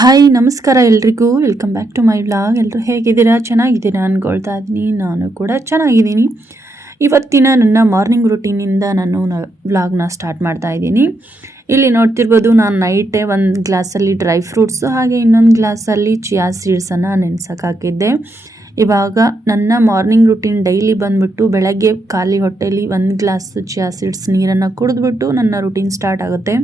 Hi ನಮಸ್ಕಾರ ಎಲ್ರಿಗೂ. Welcome back to my vlog ಎಲ್ಲರೂ ಹೇಗಿದ್ದೀರಾ? ಚೆನ್ನಾಗಿದ್ದೀರಾ ಅಂದ್ಕೊಳ್ತಾ ಇದ್ದೀನಿ. ನಾನು ಕೂಡ ಚೆನ್ನಾಗಿದ್ದೀನಿ. ಇವತ್ತಿನ ನನ್ನ ಮಾರ್ನಿಂಗ್ ರುಟೀನಿಂದ ನಾನು ವ್ಲಾಗ್ನ ಸ್ಟಾರ್ಟ್ ಮಾಡ್ತಾ ಇದ್ದೀನಿ. ಇಲ್ಲಿ ನೋಡ್ತಿರ್ಬೋದು ನಾನು ನೈಟೇ ಒಂದು ಗ್ಲಾಸಲ್ಲಿ ಡ್ರೈ ಫ್ರೂಟ್ಸು ಹಾಗೆ ಇನ್ನೊಂದು ಗ್ಲಾಸಲ್ಲಿ ಚಿಯಾ ಸೀಡ್ಸನ್ನು ನೆನ್ಸಕ್ಕೆ ಹಾಕಿದ್ದೆ. ಇವಾಗ ನನ್ನ ಮಾರ್ನಿಂಗ್ ರುಟೀನ್ ಡೈಲಿ ಬಂದ್ಬಿಟ್ಟು ಬೆಳಗ್ಗೆ ಖಾಲಿ ಹೊಟ್ಟೆಲಿ ಒಂದು ಗ್ಲಾಸ್ ಚಿಯಾ ಸೀಡ್ಸ್ ನೀರನ್ನು ಕುಡಿದ್ಬಿಟ್ಟು ನನ್ನ ರುಟೀನ್ ಸ್ಟಾರ್ಟ್ ಆಗುತ್ತೆ.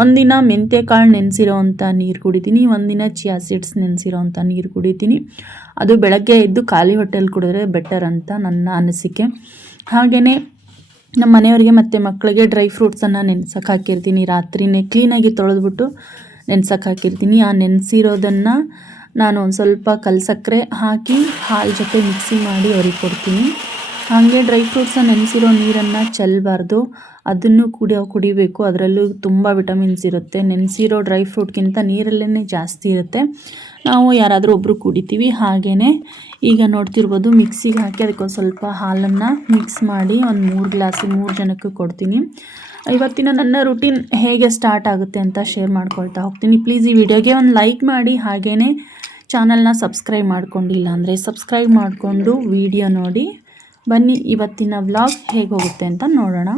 ಒಂದಿನ ಮೆಂತ್ಯ ಕಾಳು ನೆನೆಸಿರೋ ಅಂಥ ನೀರು ಕುಡಿತೀನಿ, ಒಂದಿನ ಚಿಯಾ ಸೀಡ್ಸ್ ನೆನೆಸಿರೋ ಅಂಥ ನೀರು ಕುಡಿತೀನಿ. ಅದು ಬೆಳಗ್ಗೆ ಎದ್ದು ಖಾಲಿ ಹೊಟ್ಟೆಲಿ ಕುಡಿದ್ರೆ ಬೆಟರ್ ಅಂತ ನನ್ನ ಅನಿಸಿಕೆ. ಹಾಗೆಯೇ ನಮ್ಮ ಮನೆಯವರಿಗೆ ಮತ್ತು ಮಕ್ಕಳಿಗೆ ಡ್ರೈ ಫ್ರೂಟ್ಸನ್ನು ನೆನ್ಸಕ್ಕೆ ಹಾಕಿರ್ತೀನಿ. ರಾತ್ರಿನೇ ಕ್ಲೀನಾಗಿ ತೊಳೆದ್ಬಿಟ್ಟು ನೆನ್ಸಕ್ಕೆ ಹಾಕಿರ್ತೀನಿ. ಆ ನೆನೆಸಿರೋದನ್ನು ನಾನು ಒಂದು ಸ್ವಲ್ಪ ಕಲ್ಸಕ್ಕರೆ ಹಾಕಿ, ಹಾಲು ಜೊತೆ ಮಿಕ್ಸಿ ಮಾಡಿ ಅವ್ರಿಗೆ ಕೊಡ್ತೀನಿ. ಹಾಗೆ ಡ್ರೈ ಫ್ರೂಟ್ಸನ್ನ ನೆನೆಸಿರೋ ನೀರನ್ನು ಚೆಲ್ಲಬಾರ್ದು ಅದನ್ನು ಕುಡಿಯೋ ಕುಡಿಬೇಕು. ಅದರಲ್ಲೂ ತುಂಬ ವಿಟಮಿನ್ಸ್ ಇರುತ್ತೆ. ನೆನೆಸಿರೋ ಡ್ರೈ ಫ್ರೂಟ್ಗಿಂತ ನೀರಲ್ಲೇ ಜಾಸ್ತಿ ಇರುತ್ತೆ. ನಾವು ಯಾರಾದರೂ ಒಬ್ಬರು ಕುಡಿತೀವಿ ಹಾಗೆಯೇ ಈಗ ನೋಡ್ತಿರ್ಬೋದು ಮಿಕ್ಸಿಗೆ ಹಾಕಿ ಅದಕ್ಕೊಂದು ಸ್ವಲ್ಪ ಹಾಲನ್ನು ಮಿಕ್ಸ್ ಮಾಡಿ ಒಂದು ಮೂರು ಗ್ಲಾಸ್, ಮೂರು ಜನಕ್ಕೆ ಕೊಡ್ತೀನಿ. ಇವತ್ತಿನ ನನ್ನ ರುಟೀನ್ ಹೇಗೆ ಸ್ಟಾರ್ಟ್ ಆಗುತ್ತೆ ಅಂತ ಶೇರ್ ಮಾಡ್ಕೊಳ್ತಾ ಹೋಗ್ತೀನಿ. ಪ್ಲೀಸ್ ಈ ವಿಡಿಯೋಗೆ ಒಂದು ಲೈಕ್ ಮಾಡಿ. ಹಾಗೇ ಚಾನಲ್ನ ಸಬ್ಸ್ಕ್ರೈಬ್ ಮಾಡ್ಕೊಂಡಿಲ್ಲ ಅಂದರೆ ಸಬ್ಸ್ಕ್ರೈಬ್ ಮಾಡಿಕೊಂಡು ವಿಡಿಯೋ ನೋಡಿ. ಬನ್ನಿ ಇವತ್ತಿನ ವ್ಲಾಗ್ ಹೇಗೆ ಹೋಗುತ್ತೆ ಅಂತ ನೋಡೋಣ.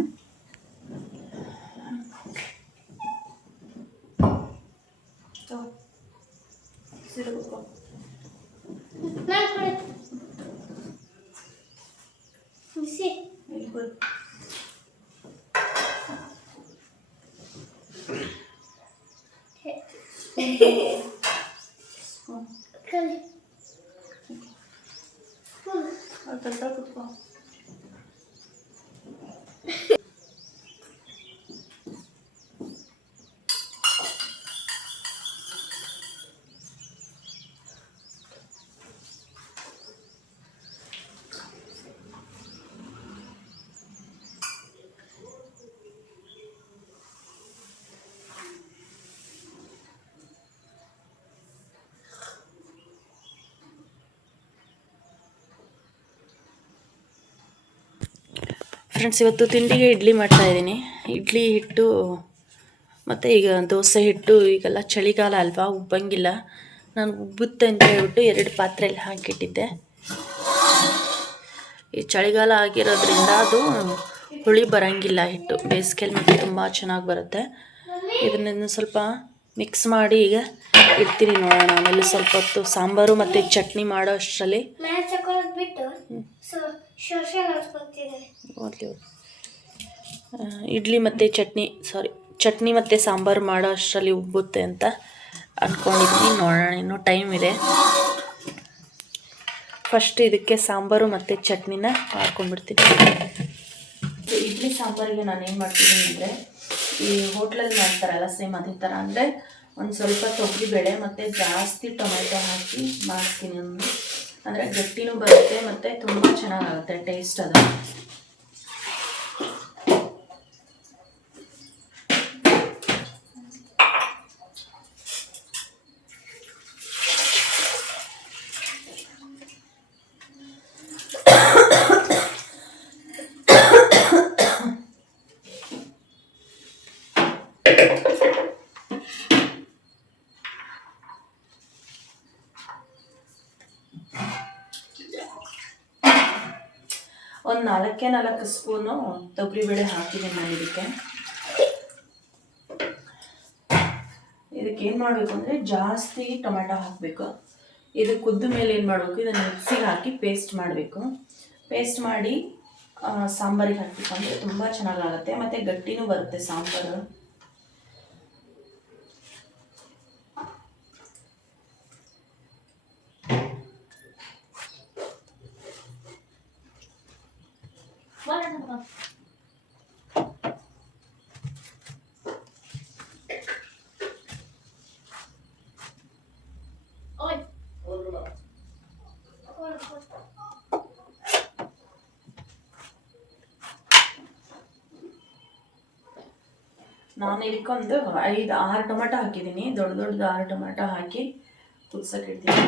ಫ್ರೆಂಡ್ಸ್, ಇವತ್ತು ತಿಂಡಿಗೆ ಇಡ್ಲಿ ಮಾಡ್ತಾ ಇದ್ದೀನಿ. ಇಡ್ಲಿ ಹಿಟ್ಟು, ಮತ್ತು ಈಗ ದೋಸೆ ಹಿಟ್ಟು, ಈಗೆಲ್ಲ ಚಳಿಗಾಲ ಅಲ್ವಾ, ಉಬ್ಬಂಗಿಲ್ಲ. ನಾನು ಉಬ್ಬುತ್ತೆ ಅಂತ ಹೇಳ್ಬಿಟ್ಟು ಎರಡು ಪಾತ್ರೆಯಲ್ಲಿ ಹಾಕಿಟ್ಟಿದ್ದೆ. ಈ ಚಳಿಗಾಲ ಆಗಿರೋದ್ರಿಂದ ಅದು ಹುಳಿ ಬರೋಂಗಿಲ್ಲ ಹಿಟ್ಟು. ಬೇಸಿಗೆಯಲ್ಲಿ ಮತ್ತೆ ತುಂಬ ಚೆನ್ನಾಗಿ ಬರುತ್ತೆ. ಇದನ್ನ ಸ್ವಲ್ಪ ಮಿಕ್ಸ್ ಮಾಡಿ ಈಗ ಇಡ್ತೀನಿ ನೋಡೋಣ. ಆಮೇಲೆ ಸ್ವಲ್ಪ ಹೊತ್ತು ಸಾಂಬಾರು ಮತ್ತು ಚಟ್ನಿ ಮಾಡೋ ಅಷ್ಟರಲ್ಲಿ. ಇಡ್ಲಿ ಮತ್ತು ಚಟ್ನಿ ಸಾರಿ ಚಟ್ನಿ ಮತ್ತು ಸಾಂಬಾರು ಮಾಡೋ ಅಷ್ಟರಲ್ಲಿ ಉಬ್ಬುತ್ತೆ ಅಂತ ಅಂದ್ಕೊಂಡಿದ್ವಿ ನೋಡೋಣ, ಇನ್ನೂ ಟೈಮ್ ಇದೆ. ಫಸ್ಟ್ ಇದಕ್ಕೆ ಸಾಂಬಾರು ಮತ್ತು ಚಟ್ನಿನ ಮಾಡ್ಕೊಂಡ್ಬಿಡ್ತೀನಿ. ಇಡ್ಲಿ ಸಾಂಬಾರಿಗೆ ನಾನು ಏನು ಮಾಡ್ತೀನಿ ಅಂದರೆ, ಈ ಹೋಟ್ಲಲ್ಲಿ ಮಾಡ್ತಾರಲ್ಲ ಸೇಮ್ ಅದೇ ಥರ ಅಂದರೆ ಒಂದು ಸ್ವಲ್ಪ ತೊಗರಿಬೇಳೆ ಮತ್ತು ಜಾಸ್ತಿ ಟೊಮೆಟೊ ಹಾಕಿ ಮಾಡ್ತೀನಿ. ಒಂದು ಅಂದರೆ ಗಟ್ಟಿನೂ ಬರುತ್ತೆ ಮತ್ತು ತುಂಬ ಚೆನ್ನಾಗಾಗುತ್ತೆ ಟೇಸ್ಟ್ ಅದು ಒಂದು ನಾಲ್ಕೇ ನಾಲ್ಕು ಸ್ಪೂನು ತೊಗರಿಬೇಳೆ ಹಾಕಿದ್ದೀನಿ ನಾನು ಇದಕ್ಕೆ ಇದಕ್ಕೆ ಏನು ಮಾಡಬೇಕು ಅಂದರೆ ಜಾಸ್ತಿ ಟೊಮೆಟೊ ಹಾಕಬೇಕು. ಇದು ಕುದ್ದ ಮೇಲೆ ಏನು ಮಾಡಬೇಕು, ಇದನ್ನು ಮಿಕ್ಸಿಗೆ ಹಾಕಿ ಪೇಸ್ಟ್ ಮಾಡಬೇಕು. ಪೇಸ್ಟ್ ಮಾಡಿ ಸಾಂಬಾರಿಗೆ ಹಾಕಬೇಕು ಅಂದರೆ ತುಂಬ ಚೆನ್ನಾಗಾಗುತ್ತೆ. ಮತ್ತು ಗಟ್ಟಿನೂ ಬರುತ್ತೆ ಸಾಂಬಾರು. ನಾನು ಇದಕ್ಕೊಂದು ಐದು ಆರು ಟೊಮೆಟೊ ಹಾಕಿದ್ದೀನಿ. ದೊಡ್ಡ ದೊಡ್ಡದು ಆರು ಟೊಮೆಟೊ ಹಾಕಿ ಕುದ್ಸಕ್ಕೆ ಇಡ್ತೀನಿ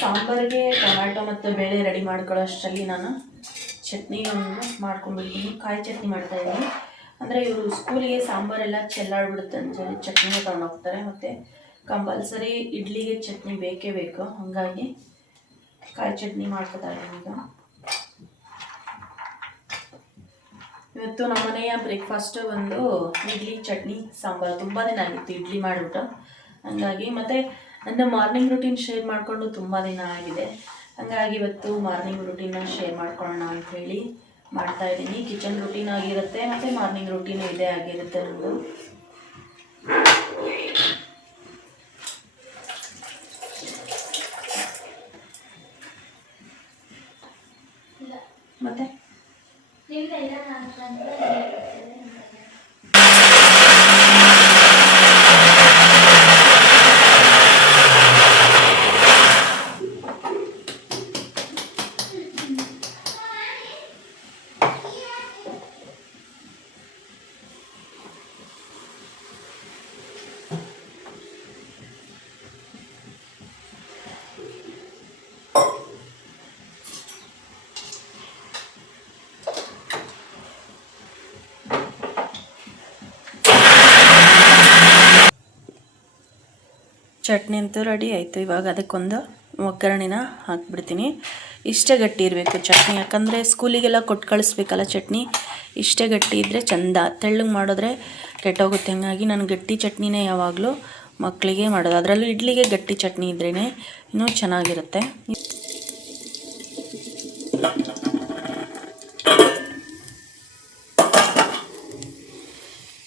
ಸಾಂಬಾರಿಗೆ ಟೊಮ್ಯಾಟೊ ಮತ್ತು ಬೇಳೆ ರೆಡಿ ಮಾಡ್ಕೊಳ್ಳೋ ಅಷ್ಟರಲ್ಲಿ ನಾನು ಚಟ್ನಿಯನ್ನು ಮಾಡ್ಕೊಂಡ್ಬಿಡ್ತೀನಿ. ಕಾಯಿ ಚಟ್ನಿ ಮಾಡ್ತಾ ಇದ್ದೀನಿ. ಅಂದರೆ ಇವರು ಸ್ಕೂಲಿಗೆ ಸಾಂಬಾರೆಲ್ಲ ಚೆಲ್ಲಾಡ್ಬಿಡುತ್ತೆ ಅಂತೇಳಿ ಚಟ್ನಿನೇ ತೊಗೊಂಡೋಗ್ತಾರೆ. ಮತ್ತು ಕಂಪಲ್ಸರಿ ಇಡ್ಲಿಗೆ ಚಟ್ನಿ ಬೇಕೇ ಬೇಕು. ಹಾಗಾಗಿ ಕಾಯಿ ಚಟ್ನಿ ಮಾಡ್ಕೊತಾ ಇದ್ದೀನಿ ಈಗ. ಇವತ್ತು ನಮ್ಮನೆಯ ಬ್ರೇಕ್ಫಾಸ್ಟು ಒಂದು ಇಡ್ಲಿ, ಚಟ್ನಿ, ಸಾಂಬಾರು. ತುಂಬ ದಿನ ಆಗಿತ್ತು ಇಡ್ಲಿ ಮಾಡಿಬಿಟ್ಟು. ಹಂಗಾಗಿ ಮತ್ತು ನನ್ನ ಮಾರ್ನಿಂಗ್ ರುಟೀನ್ ಶೇರ್ ಮಾಡಿಕೊಂಡು ತುಂಬ ದಿನ ಆಗಿದೆ. ಹಂಗಾಗಿ ಇವತ್ತು ಮಾರ್ನಿಂಗ್ ರುಟೀನ ಶೇರ್ ಮಾಡ್ಕೊಳ್ಳೋಣ ಅಂತ ಹೇಳಿ ಮಾಡ್ತಾ ಇದ್ದೀನಿ. ಕಿಚನ್ ರುಟೀನ್ ಆಗಿರುತ್ತೆ ಮತ್ತು ಮಾರ್ನಿಂಗ್ ರುಟೀನ್ ಇದೇ ಆಗಿರುತ್ತೆ ನಮ್ಮದು ಮತ್ತು? ಚಟ್ನಿ ಅಂತೂ ರೆಡಿ ಆಯಿತು. ಇವಾಗ ಅದಕ್ಕೊಂದು ಒಗ್ಗರಣೆನ ಹಾಕ್ಬಿಡ್ತೀನಿ. ಇಷ್ಟೇ ಗಟ್ಟಿ ಇರಬೇಕು ಚಟ್ನಿ. ಯಾಕಂದರೆ ಸ್ಕೂಲಿಗೆಲ್ಲ ಕೊಟ್ಟು ಕಳಿಸ್ಬೇಕಲ್ಲ ಚಟ್ನಿ, ಇಷ್ಟೇ ಗಟ್ಟಿ ಇದ್ದರೆ ಚಂದ. ತೆಳ್ಳಗೆ ಮಾಡಿದ್ರೆ ಕೆಟ್ಟೋಗುತ್ತೆ. ಹಾಗಾಗಿ ನಾನು ಗಟ್ಟಿ ಚಟ್ನಿನೇ ಯಾವಾಗಲೂ ಮಕ್ಕಳಿಗೆ ಮಾಡೋದು. ಅದರಲ್ಲೂ ಇಡ್ಲಿಗೆ ಗಟ್ಟಿ ಚಟ್ನಿ ಇದ್ರೇ ಇನ್ನೂ ಚೆನ್ನಾಗಿರುತ್ತೆ.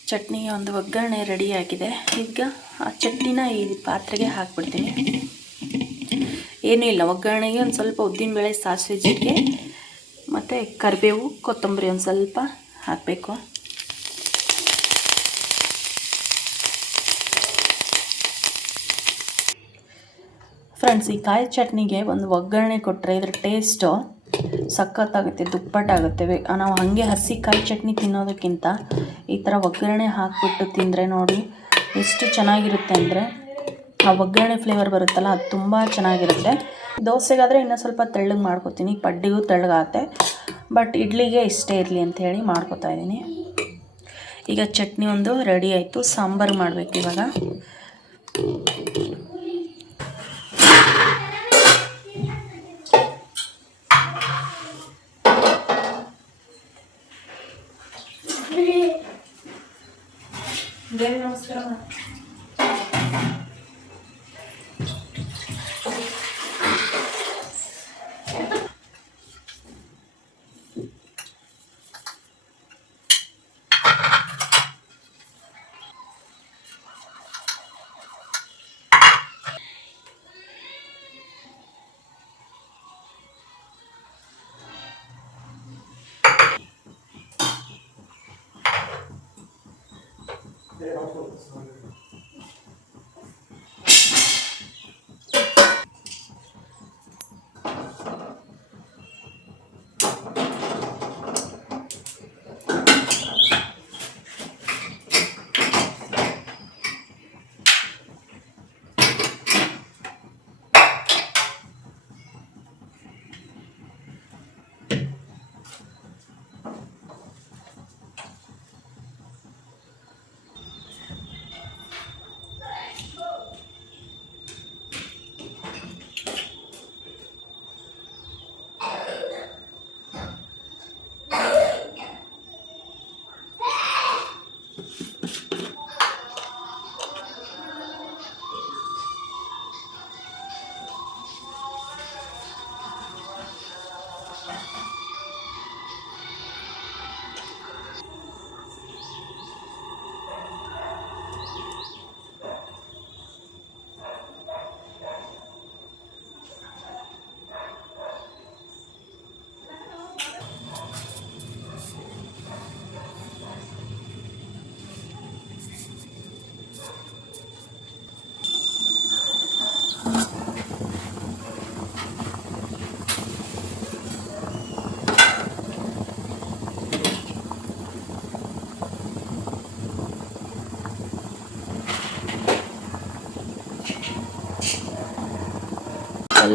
ಚಟ್ನಿಗೆ ಒಂದು ಒಗ್ಗರಣೆ ರೆಡಿಯಾಗಿದೆ ಈಗ ಆ ಚಟ್ನಿನ ಈ ಪಾತ್ರೆಗೆ ಹಾಕ್ಬಿಡ್ತೀನಿ. ಏನೂ ಇಲ್ಲ, ಒಗ್ಗರಣೆಗೆ ಒಂದು ಸ್ವಲ್ಪ ಉದ್ದಿನಬೇಳೆ ಸಾಸಿವೆ ಜೀರಿಗೆ, ಮತ್ತು ಕರಿಬೇವು, ಕೊತ್ತಂಬರಿ ಒಂದು ಸ್ವಲ್ಪ ಹಾಕಬೇಕು. ಫ್ರೆಂಡ್ಸ್ ಈ ಕಾಯಿ ಚಟ್ನಿಗೆ ಒಂದು ಒಗ್ಗರಣೆ ಕೊಟ್ಟರೆ ಇದ್ರ ಟೇಸ್ಟು ಸಖತ್ತಾಗುತ್ತೆ, ದುಪ್ಪಟ್ಟಾಗುತ್ತೆ. ನಾವು ಹಾಗೆ ಹಸಿ ಕಾಯಿ ಚಟ್ನಿ ತಿನ್ನೋದಕ್ಕಿಂತ ಈ ಥರ ಒಗ್ಗರಣೆ ಹಾಕಿಬಿಟ್ಟು ತಿಂದರೆ ನೋಡಿ ಎಷ್ಟು ಚೆನ್ನಾಗಿರುತ್ತೆ ಅಂದರೆ ಆ ಒಗ್ಗರಣೆ ಫ್ಲೇವರ್ ಬರುತ್ತಲ್ಲ, ಅದು ತುಂಬ ಚೆನ್ನಾಗಿರುತ್ತೆ. ದೋಸೆಗಾದರೆ ಇನ್ನೂ ಸ್ವಲ್ಪ ತೆಳ್ಳಗೆ ಮಾಡ್ಕೊತೀನಿ, ಪಡ್ಡಿಗೂ ತೆಳ್ಳಗಾಗುತ್ತೆ. ಬಟ್ ಇಡ್ಲಿಗೆ ಇಷ್ಟೇ ಇರಲಿ ಅಂತ ಹೇಳಿ ಮಾಡ್ಕೊತಾ ಇದ್ದೀನಿ. ಈಗ ಚಟ್ನಿ ಒಂದು ರೆಡಿ ಆಯಿತು, ಸಾಂಬಾರು ಮಾಡಬೇಕು ಇವಾಗ. ದೇವಿ ನಮಸ್ಕಾರ They are.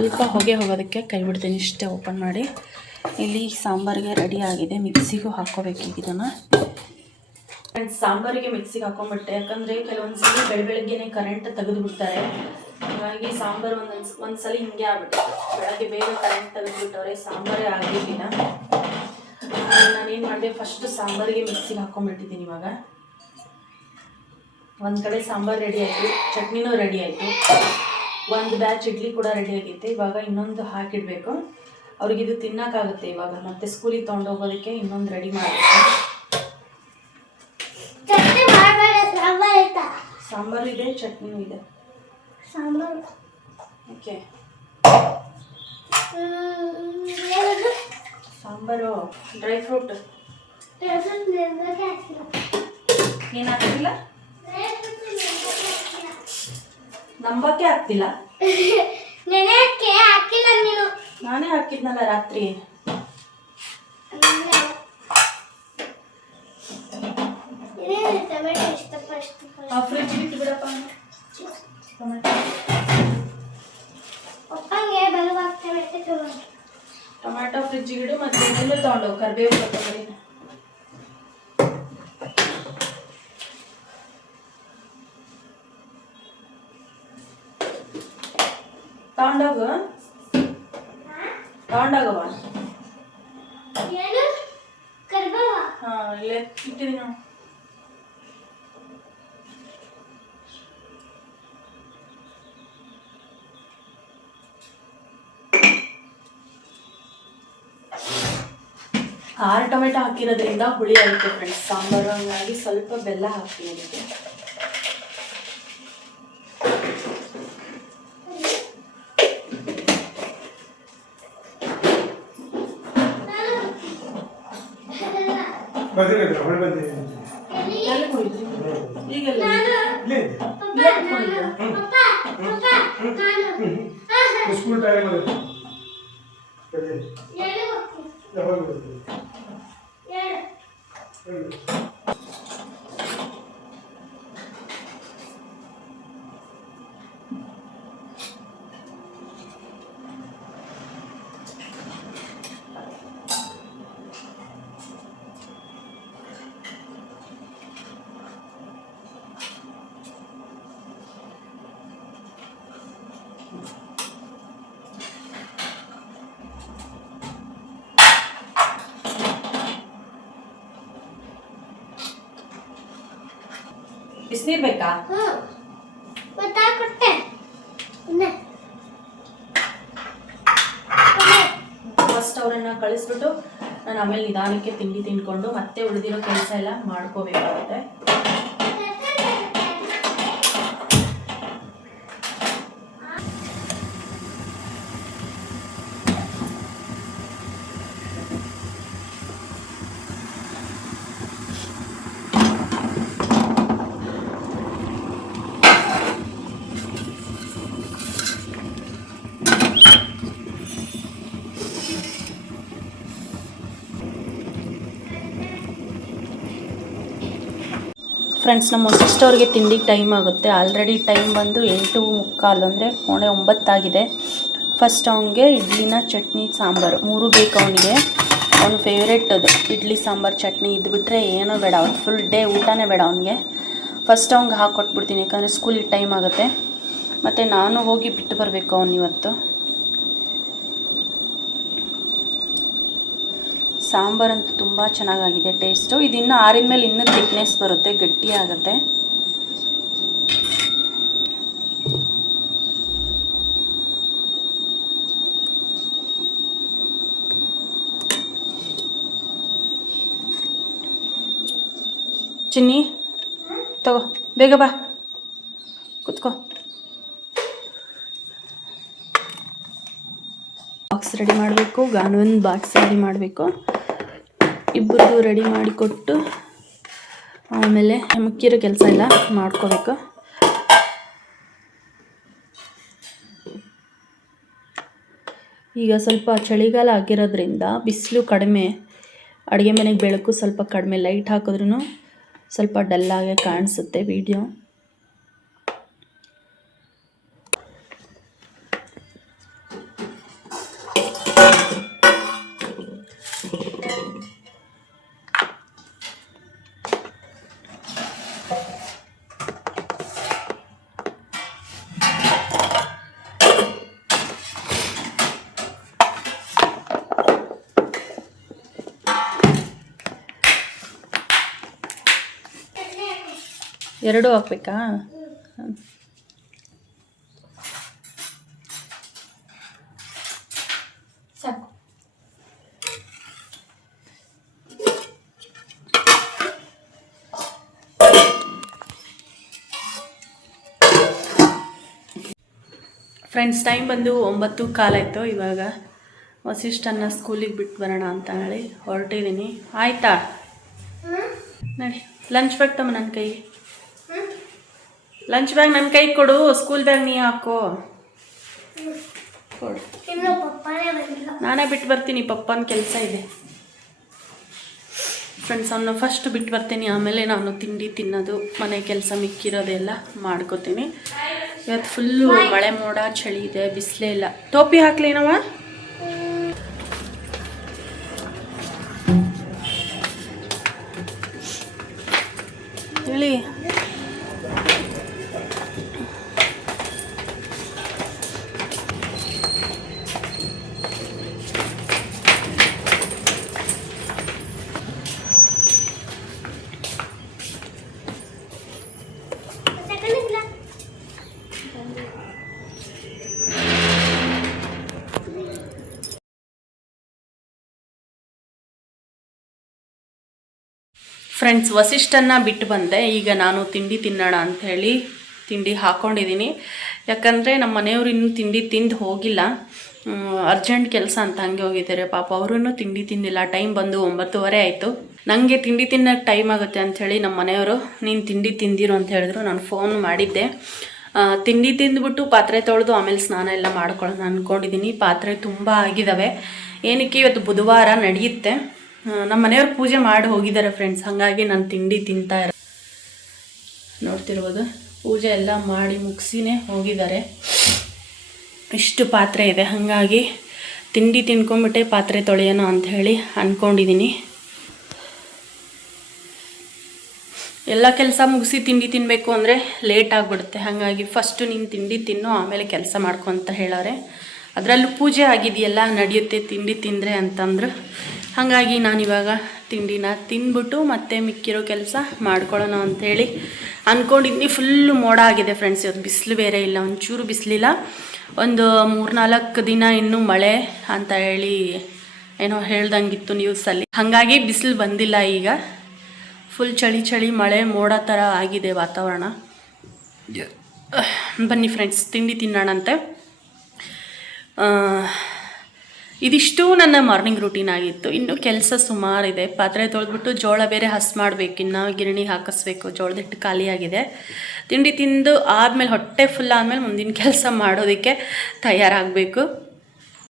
ಸ್ವಲ್ಪ ಹೊಗೆ ಹೋಗೋದಕ್ಕೆ ಕೈ ಬಿಡ್ತೀನಿ, ಇಷ್ಟೇ ಓಪನ್ ಮಾಡಿ. ಇಲ್ಲಿ ಸಾಂಬಾರಿಗೆ ರೆಡಿ ಆಗಿದೆ, ಮಿಕ್ಸಿಗೂ ಹಾಕ್ಕೋಬೇಕು ಇದನ್ನು. ಸಾಂಬಾರಿಗೆ ಮಿಕ್ಸಿಗೆ ಹಾಕೊಂಡ್ಬಿಟ್ಟೆ ಯಾಕಂದರೆ ಕೆಲವೊಂದು ಸಲ ಬೆಳೆ ಬೆಳಗ್ಗೆನೆ ಕರೆಂಟ್ ತೆಗೆದು ಬಿಡ್ತಾರೆ ಹಾಗಾಗಿ ಸಾಂಬಾರು ಒಂದೊಂದು ಒಂದ್ಸಲ ಹಿಂಗೆ ಆಗ್ಬಿಟ್ಟೆ ಬೆಳಗ್ಗೆ ಬೇಗ ಕರೆಂಟ್ ತೆಗೆದುಬಿಟ್ಟವ್ರೆ, ಸಾಂಬಾರೇ ಆಗಿರಲಿಲ್ಲ. ನಾನೇನು ಮಾಡಿದೆ ಫಸ್ಟ್ ಸಾಂಬಾರಿಗೆ ಮಿಕ್ಸಿಗೆ ಹಾಕೊಂಡ್ಬಿಟ್ಟಿದ್ದೀನಿ ಇವಾಗ. ಒಂದು ಕಡೆ ಸಾಂಬಾರು ರೆಡಿ ಆಯಿತು, ಚಟ್ನಿನೂ ರೆಡಿ ಆಯಿತು. ಒಂದು ಬ್ಯಾಚ್ ಇಡ್ಲಿ ಕೂಡ ರೆಡಿ ಆಗೈತೆ. ಇವಾಗ ಇನ್ನೊಂದು ಹಾಕಿಡಬೇಕು. ಅವ್ರಿಗೆ ಇದು ತಿನ್ನೋಕ್ಕಾಗುತ್ತೆ ಇವಾಗ. ಮತ್ತೆ ಸ್ಕೂಲಿಗೆ ತೊಗೊಂಡೋಗೋದಕ್ಕೆ ಇನ್ನೊಂದು ರೆಡಿ ಮಾಡಬೇಕು. ಸಾಂಬಾರ್ ಇದೆ ಚಟ್ನಿನೂ ಇದೆ. Sambar. Okay? Sambar dry fruit ಏನಾಗ್ತಿಲ್ಲ ಹಾಕಿಲ್ಲ. ನಂಬಕ್ಕೆ ಆಗ್ತಿಲ್ಲ ನೆನೆಯಕ್ಕೆ ಹಾಕಿಲ್ಲ ನೀನು. ನಾನೇ ಹಾಕಿದ್ನಲ್ಲ ರಾತ್ರಿ. ಟೊಮೆಟೊ ಆ ಫ್ರಿಜ್ ಬಿಟ್ಟು ಬಿಡಪ್ಪ ಪಪ್ಪಂಗೆ ಬರುವಾಗ ಟೊಮೆಟೊ ತಗೊಂಡು. ಟೊಮ್ಯಾಟೊ ಫ್ರಿಜ್ಜಿಗೆ ಇಡು ಮತ್ತೆ ಇದನ್ನು ತಗೊಂಡು ಕರಿಬೇವು ಕೊತ್ತಂಬರಿ ತಗೊಂಡೋಗವ ಹಾಂ ಇಲ್ಲೇ ಇಟ್ಟಿದ್ದೀನಿ ನೋಡು ಆರು ಟೊಮೆಟೊ ಹಾಕಿರೋದ್ರಿಂದ ಹುಳಿ ಆಯಿತು ಫ್ರೆಂಡ್ಸ್ ಸಾಂಬಾರು ಹಂಗಾಗಿ ಸ್ವಲ್ಪ ಬೆಲ್ಲ ಹಾಕ್ತೀನಿ ಅದಕ್ಕೆ ಪಪ್ಪ ಪಪ್ಪ ನಾನು ಸ್ಕೂಲ್ ಟೈಮ್ ಅಲ್ಲಿ ಬಂದಿದ್ದೀನಿ. ಎಲ್ಲಿ ಹೋಗ್ತೀನಿ ಯಾವಾಗ ಬಿಸಿನೀರು ಬೇಕಾ? ಫಸ್ಟ್ ಅವರನ್ನ ಕಳಿಸ್ಬಿಟ್ಟು ನಾನು ಆಮೇಲೆ ನಿಧಾನಕ್ಕೆ ತಿಂಡಿ ತಿನ್ಕೊಂಡು ಮತ್ತೆ ಉಳಿದಿರೋ ಕೆಲಸ ಎಲ್ಲ ಮಾಡ್ಕೋಬೇಕಾಗುತ್ತೆ. ಫ್ರೆಂಡ್ಸ್ ನಮ್ಮ ಸಿಸ್ಟರ್ಗೆ ತಿಂಡಿಗೆ ಟೈಮ್ ಆಗುತ್ತೆ. ಆಲ್ರೆಡಿ ಟೈಮ್ ಬಂದು ಎಂಟು ಮುಕ್ಕಾಲು, ಅಂದರೆ ಕೋಣೆ ಒಂಬತ್ತಾಗಿದೆ ಫಸ್ಟ್ ಅವನಿಗೆ ಇಡ್ಲಿನ ಚಟ್ನಿ, ಸಾಂಬಾರು. ಮೂರು ಬೇಕು ಅವನಿಗೆ. ಅವನ ಫೇವ್ರೇಟ್ ಅದು. ಇಡ್ಲಿ, ಸಾಂಬಾರು, ಚಟ್ನಿ ಇದ್ಬಿಟ್ರೆ ಏನೂ ಬೇಡ. ಅವ್ನು ಫುಲ್ ಡೇ ಊಟನೇ ಬೇಡ ಅವನಿಗೆ. ಫಸ್ಟ್ ಅವ್ನಿಗೆ ಹಾಕ್ಕೊಟ್ಬಿಡ್ತೀನಿ ಯಾಕಂದರೆ ಸ್ಕೂಲಿಗೆ ಟೈಮ್ ಆಗುತ್ತೆ. ಮತ್ತು ನಾನು ಹೋಗಿ ಬಿಟ್ಟು ಬರಬೇಕು ಅವ್ನು ಇವತ್ತು. ಸಾಂಬಾರಂತೂ ತುಂಬ ಚೆನ್ನಾಗಾಗಿದೆ ಟೇಸ್ಟು. ಇದು ಇನ್ನೂ ಆರಿದ ಮೇಲೆ ಇನ್ನೂ ಥಿಕ್ನೆಸ್ ಬರುತ್ತೆ ಗಟ್ಟಿ ಆಗುತ್ತೆ ಚಿನ್ನಿ, ತಗೋ, ಬೇಗ ಬಾ. ಕುತ್ಕೋ. ಬಾಕ್ಸ್ ರೆಡಿ ಮಾಡಬೇಕು ಗಾನುವಿನ ಬಾಕ್ಸ್ ರೆಡಿ ಮಾಡಬೇಕು. ಇಬ್ಬರದು ರೆಡಿ ಮಾಡಿಕೊಟ್ಟು ಆಮೇಲೆ ಮುಕ್ಕಿರೋ ಕೆಲಸ ಎಲ್ಲ ಮಾಡ್ಕೋಬೇಕು. ಈಗ ಸ್ವಲ್ಪ ಚಳಿಗಾಲ ಆಗಿರೋದ್ರಿಂದ ಬಿಸಿಲು ಕಡಿಮೆ, ಅಡುಗೆ ಮನೆಗೆ ಬೆಳಕು ಸ್ವಲ್ಪ ಕಡಿಮೆ ಲೈಟ್ ಹಾಕಿದ್ರೂ ಸ್ವಲ್ಪ ಡಲ್ಲಾಗೆ ಕಾಣಿಸುತ್ತೆ ವಿಡಿಯೋ ಎರಡೂ ಹಾಕ್ಬೇಕಾ? ಸಾಕು. ಫ್ರೆಂಡ್ಸ್ ಟೈಮ್ ಬಂದು ಒಂಬತ್ತು ಕಾಲಾಯಿತು ಇವಾಗ. ವಸಿಷ್ಠನ್ನ ಸ್ಕೂಲಿಗೆ ಬಿಟ್ಟು ಬರೋಣ ಅಂತ ಹೇಳಿ ಹೊರಟಿದ್ದೀನಿ ಆಯ್ತಾ? ನಡಿ ಲಂಚ್ ಬ್ಯಾಗ್ ತಮ್ಮ ನನ್ನ ಕೈ ಲಂಚ್ ಬ್ಯಾಗ್ ನನ್ನ ಕೈ ಕೊಡು ಸ್ಕೂಲ್ ಬ್ಯಾಗ್ ನೀ ಹಾಕೋ. ಕೊಡು. ನಾನೇ ಬಿಟ್ಟು ಬರ್ತೀನಿ ಪಪ್ಪನ ಕೆಲಸ ಇದೆ. ಫ್ರೆಂಡ್ಸ್ ಅವನ್ನ ಫಸ್ಟ್ ಬಿಟ್ಟು ಬರ್ತೀನಿ ಆಮೇಲೆ ನಾನು ತಿಂಡಿ ತಿನ್ನೋದು ಮನೆ ಕೆಲಸ ಮಿಕ್ಕಿರೋದೆಲ್ಲ ಮಾಡ್ಕೋತೀನಿ. ಇವತ್ತು ಫುಲ್ಲು ಮಳೆ ಮೋಡ ಚಳಿ ಇದೆ ಬಿಸಿಲೇ ಇಲ್ಲ. ಟೋಪಿ ಹಾಕ್ಲೇನವ ಹೇಳಿ. ಫ್ರೆಂಡ್ಸ್ ವಸಿಷ್ಠನ್ನ ಬಿಟ್ಟು ಬಂದೆ. ಈಗ ನಾನು ತಿಂಡಿ ತಿನ್ನೋಣ ಅಂಥೇಳಿ ತಿಂಡಿ ಹಾಕ್ಕೊಂಡಿದ್ದೀನಿ ಯಾಕಂದರೆ ನಮ್ಮ ಮನೆಯವರು ಇನ್ನೂ ತಿಂಡಿ ತಿಂದು ಹೋಗಿಲ್ಲ. ಅರ್ಜೆಂಟ್ ಕೆಲಸ ಅಂತ ಹಂಗೆ ಹೋಗಿದ್ದಾರೆ. ಪಾಪ ಅವರೂ ತಿಂಡಿ ತಿಂದಿಲ್ಲ ಟೈಮ್ ಬಂದು ಒಂಬತ್ತುವರೆ ಆಯಿತು. ನನಗೆ ತಿಂಡಿ ತಿನ್ನೋಕ್ಕೆ ಟೈಮ್ ಆಗುತ್ತೆ ಅಂಥೇಳಿ ನಮ್ಮ ಮನೆಯವರು, ನೀನು ತಿಂಡಿ ತಿಂದಿರು ಅಂತ ಹೇಳಿದ್ರು. ನಾನು ಫೋನ್ ಮಾಡಿದ್ದೆ. ತಿಂಡಿ ತಿಂದ್ಬಿಟ್ಟು ಪಾತ್ರೆ ತೊಳೆದು ಆಮೇಲೆ ಸ್ನಾನ ಎಲ್ಲ ಮಾಡ್ಕೊಳ್ಳೋಣ ಅಂದ್ಕೊಂಡಿದ್ದೀನಿ ಪಾತ್ರೆ ತುಂಬ ಆಗಿದ್ದಾವೆ ಏನಕ್ಕೆ ಇವತ್ತು ಬುಧವಾರ ನಡೆಯುತ್ತೆ. ನಮ್ಮ ಮನೆಯವ್ರು ಪೂಜೆ ಮಾಡಿ ಹೋಗಿದ್ದಾರೆ ಫ್ರೆಂಡ್ಸ್ ಹಾಗಾಗಿ ನಾನು ತಿಂಡಿ ತಿಂತಾ ಇರ ನೋಡ್ತಿರ್ಬೋದು, ಪೂಜೆ ಎಲ್ಲ ಮಾಡಿ ಮುಗಿಸಿನೇ ಹೋಗಿದ್ದಾರೆ. ಇಷ್ಟು ಪಾತ್ರೆ ಇದೆ. ಹಾಗಾಗಿ ತಿಂಡಿ ತಿನ್ಕೊಂಬಿಟ್ಟೆ ಪಾತ್ರೆ ತೊಳೆಯೋಣ ಹೇಳಿ ಅಂದ್ಕೊಂಡಿದ್ದೀನಿ ಎಲ್ಲ ಕೆಲಸ ಮುಗಿಸಿ ತಿಂಡಿ ತಿನ್ನಬೇಕು ಅಂದರೆ ಲೇಟ್ ಆಗಿಬಿಡುತ್ತೆ. ಹಾಗಾಗಿ ಫಸ್ಟು ನೀನು ತಿಂಡಿ ತಿನ್ನು, ಆಮೇಲೆ ಕೆಲಸ ಮಾಡ್ಕೊ ಅಂತ ಹೇಳೋರೆ ಅದರಲ್ಲೂ ಪೂಜೆ ಆಗಿದೆಯಲ್ಲ, ನಡೆಯುತ್ತೆ ತಿಂಡಿ ತಿಂದರೆ ಅಂತಂದ್ರು. ಹಾಗಾಗಿ ನಾನಿವಾಗ ತಿಂಡಿನ ತಿಂದ್ಬಿಟ್ಟು ಮತ್ತೆ ಮಿಕ್ಕಿರೋ ಕೆಲಸ ಮಾಡ್ಕೊಳ್ಳೋಣ ಅಂಥೇಳಿ ಅಂದ್ಕೊಂಡಿದ್ದೀನಿ ಫುಲ್ಲು ಮೋಡ ಆಗಿದೆ ಫ್ರೆಂಡ್ಸ್ ಇವತ್ತು ಬಿಸಿಲು ಬೇರೆ ಇಲ್ಲ ಒಂಚೂರು ಬಿಸಿಲಿಲ್ಲ. ಒಂದು ಮೂರ್ನಾಲ್ಕು ದಿನ ಇನ್ನೂ ಮಳೆ ಅಂತ ಹೇಳಿ ಏನೋ ಹೇಳ್ದಂಗಿತ್ತು ನ್ಯೂಸಲ್ಲಿ ಹಾಗಾಗಿ ಬಿಸಿಲು ಬಂದಿಲ್ಲ ಈಗ. ಫುಲ್ ಚಳಿ ಚಳಿ ಮಳೆ ಮೋಡ ಥರ ಆಗಿದೆ ವಾತಾವರಣ. ಬನ್ನಿ ಫ್ರೆಂಡ್ಸ್ ತಿಂಡಿ ತಿನ್ನೋಣಂತೆ. ಆ, ಇದಿಷ್ಟು ನನ್ನ ಮಾರ್ನಿಂಗ್ ರೂಟೀನ್ ಆಗಿತ್ತು. ಇನ್ನು ಕೆಲಸ ಸುಮಾರಿದೆ. ಪಾತ್ರೆ ತೊಳೆದ್ಬಿಟ್ಟು ಜೋಳ ಬೇರೆ ಹಸ್ ಮಾಡಬೇಕು. ಇನ್ನು ಗಿರಣಿ ಹಾಕಿಸ್ಬೇಕು. ಜೋಳದ ಹಿಟ್ಟು ಖಾಲಿಯಾಗಿದೆ ತಿಂಡಿ ತಿಂದು ಆದಮೇಲೆ ಹೊಟ್ಟೆ ಫುಲ್ ಆದಮೇಲೆ ಮುಂದಿನ ಕೆಲಸ ಮಾಡೋದಕ್ಕೆ ತಯಾರಾಗಬೇಕು.